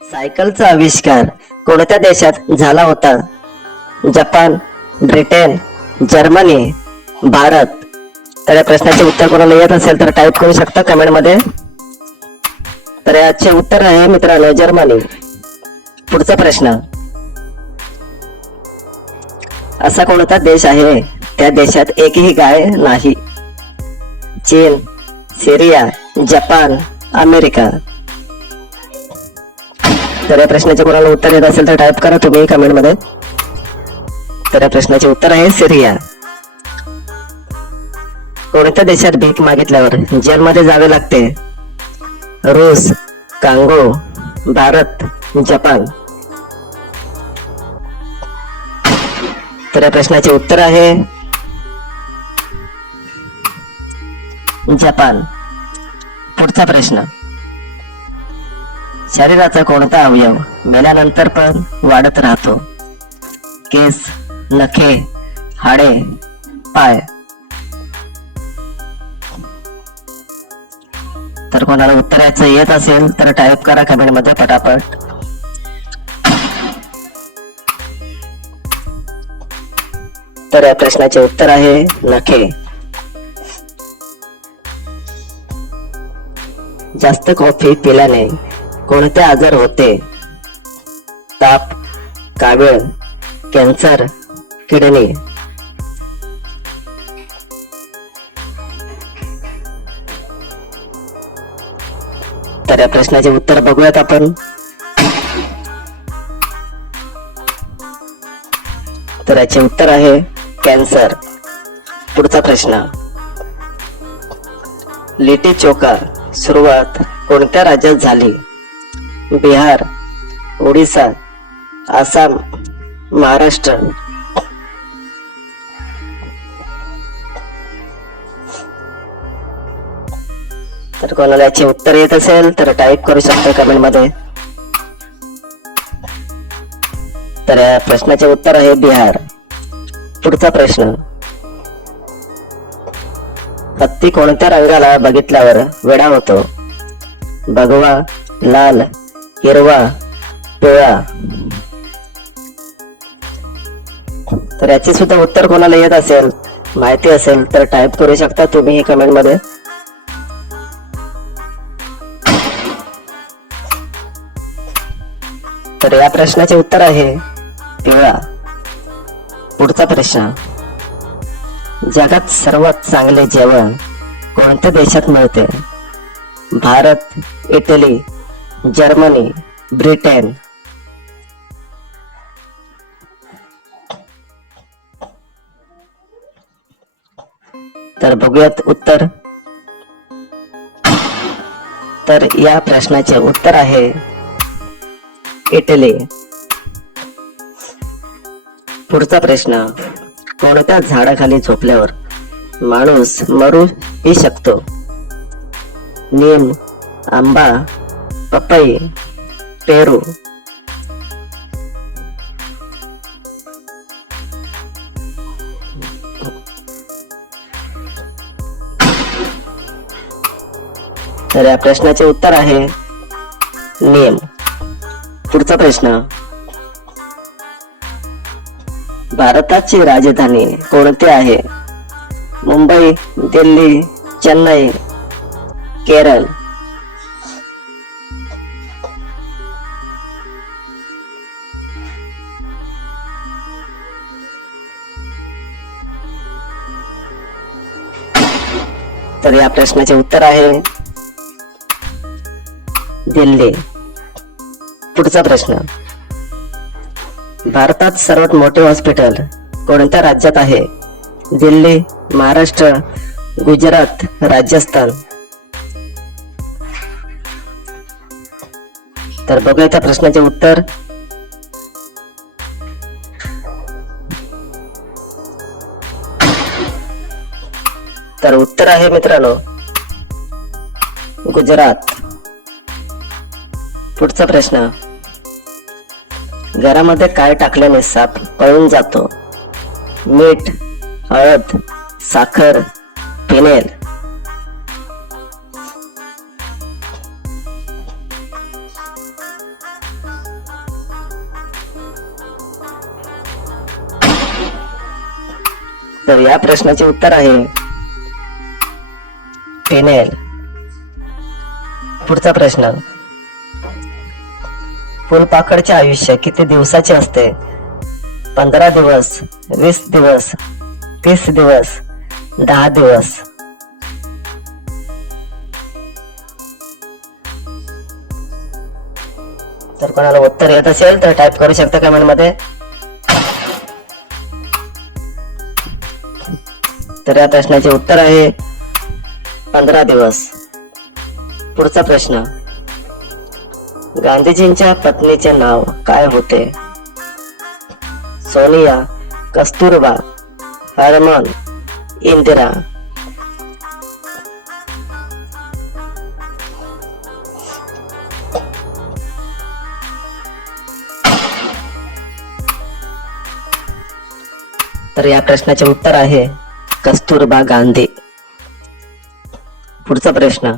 सायकलचा आविष्कार कोणत्या देशात झाला होता? Japan Britain Germany Bharat? तर या प्रश्नाचे उत्तर कोणाला येत असेल तर टाईप करू शकता कमेंटमध्ये तर याचे उत्तर आहे मित्रांनो जर्मनी. पुढचा प्रश्न. असा कोणता देश आहे? त्या देशात एकही गाय नाही. चीन सिरिया जपान अमेरिका. तर या प्रश्नाचे कोणाला उत्तर येत असेल तर टाईप करा तुम्ही कमेंटमध्ये. तर या प्रश्नाचे उत्तर आहे सिरिया. कोणत्या देशात भीक मागितल्यावर जेलमध्ये जावे लागते? रूस कांगो भारत जपान. तर या प्रश्नाचे उत्तर आहे जपान. पुढचा प्रश्न. शरीराचा कोणता अवयव मेल्यानंतर पण वाढत राहतो. केस नखे हाडे पाय. तर कोणाला उत्तर येत असेल तर टाईप करा कमेंटमध्ये पटापट. तर या प्रश्नाचे उत्तर आहे नखे. जास्त कॉफी पिल्याने कोणते आजार होते? ताप कावीळ कॅन्सर किडनी. तर या प्रश्नाचे उत्तर बघूयात आपण. तर याचे उत्तर आहे कॅन्सर. पुढचा प्रश्न. लिटी चोका सुरुवात कोणत्या राज्यात झाली? बिहार ओडिसा आसाम महाराष्ट्र. तर कोणाला याचे उत्तर येत असेल तर टाईप करू शकता कमेंटमध्ये. तर या प्रश्नाचे उत्तर आहे बिहार. पुढचा प्रश्न. हत्ती कोणत्या रंगाला बघितल्यावर वेडा होतो? भगवा लाल हिरवा पिवळा. तर याचे सुद्धा उत्तर कोणाला येत असेल माहिती असेल तर टाईप करू शकता तुम्ही हे कमेंटमध्ये. तर या प्रश्नाचे उत्तर आहे पिवळा. पुढचा प्रश्न. जगात सर्वात चांगले जेवण कोणत्या देशात मिळते? Bharat Italy Germany Britain. तर बघूयात उत्तर. तर या प्रश्नाचे उत्तर आहे इटली. पुढचा प्रश्न कोणत्या झाडाखाली झोपल्यावर माणूस मरू ही शकतो? नीम आंबा पपई पेरू तर या प्रश्नाचे उत्तर आहे नेम पुढचा प्रश्न. भारताची राजधानी कोणती आहे? मुंबई दिल्ली चेन्नई केरळ. तर या प्रश्नाचे उत्तर आहे दिल्ली. पुढचा प्रश्न. भारतात सर्वात मोठे हॉस्पिटल कोणत्या राज्यात आहे? दिल्ली महाराष्ट्र गुजरात राजस्थान. तर बघूया त्या प्रश्नाचे उत्तर. उत्तर आहे मित्रांनो. गुजरात. पुढचा प्रश्न. घरामध्ये काय टाकल्याने साप पळून जातो? मीठ हळद साखर फिनेल. तर या प्रश्नाचे उत्तर आहे फिनेल पुढचा प्रश्न. फुलपाखडचे आयुष्य किती दिवसाचे असते? पंधरा दिवस वीस दिवस तीस दिवस दहा दिवस. तर कोणाला उत्तर येत असेल तर टाईप करू शकता कमेंटमध्ये. तर या प्रश्नाचे उत्तर आहे पंधरा दिवस. पुढचा प्रश्न. गांधीजींच्या पत्नीचे नाव काय होते? सोनिया कस्तुरबा हरमन इंदिरा. तर या प्रश्नाचे उत्तर आहे कस्तुरबा गांधी. पुढचा प्रश्न.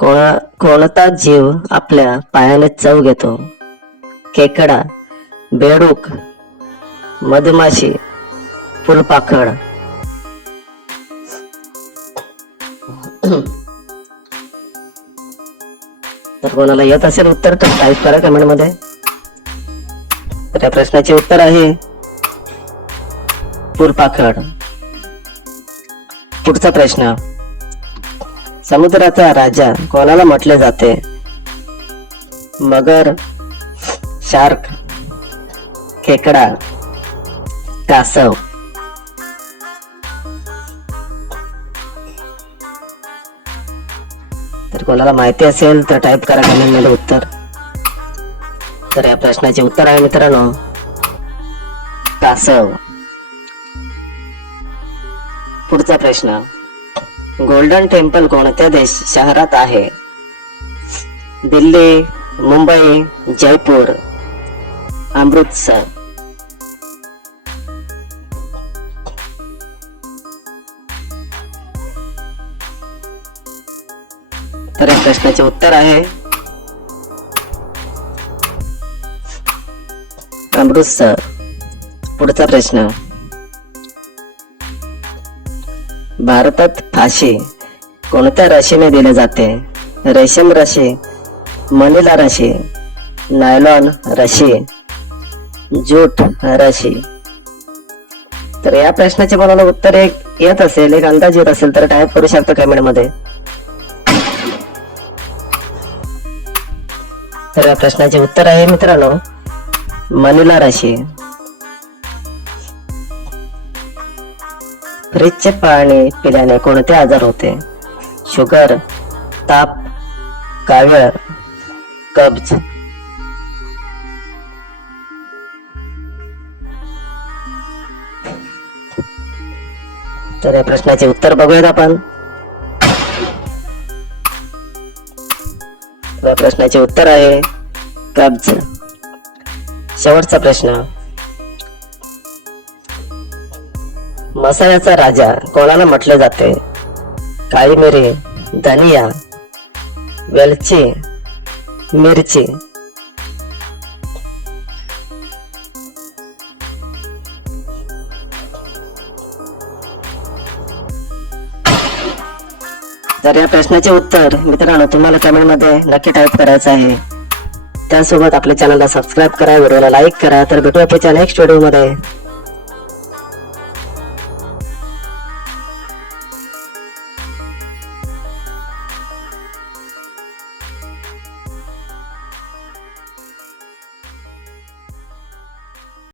कोणा कोणता जीव आपल्या पायाने चव घेतो. खेकडा बेडूक मधमाशी फुलपाखड. तर कोणाला येत असेल उत्तर तर टाईप करा कमेंटमध्ये. तर या प्रश्नाचे उत्तर आहे फुलपाखड. पुढचा प्रश्न. समुद्राचा राजा कोणाला म्हटले जाते? मगर शार्क खेकडा कासव. तर कोणाला माहिती असेल तर टाईप करा कमेंटमध्ये उत्तर. तर या प्रश्नाचे उत्तर आहे मित्रांनो कासव. पुढचा प्रश्न. गोल्डन टेम्पल कोणत्या देश शहरात आहे? दिल्ली मुंबई जयपूर अमृतसर. तर या प्रश्नाचे उत्तर आहे अमृतसर. पुढचा प्रश्न. भारतात फाशी. कोणत्या राशीने दिले जाते? रेशीम राशी मनिला राशी नायलॉन राशी जूट राशी. तर या प्रश्नाचे मला उत्तर एक येत असेल एक अंदाज येत असेल तर टाईप करू शकतो कमेंटमध्ये. तर या प्रश्नाचे उत्तर आहे मित्रांनो मनिला राशी. फ्रीजचे पाणी पिल्याने कोणते आजार होते? शुगर ताप कावीळ कब्ज. तर या प्रश्नाचे उत्तर बघूयात आपण. या प्रश्नाचे उत्तर आहे कब्ज. शेवटचा प्रश्न. मसाल्याचा राजा कोणाला म्हटले जाते? काळी मिरी धनिया वेलची मिरची. तर या प्रश्नाचे उत्तर मित्रांनो तुम्हाला कमेंटमध्ये नक्की टाईप करायचं आहे. त्यासोबत आपल्या चॅनलला सबस्क्राईब करा व्हिडिओला लाईक करा. तर भेटूया पुढच्या नेक्स्ट व्हिडिओमध्ये मध्ये.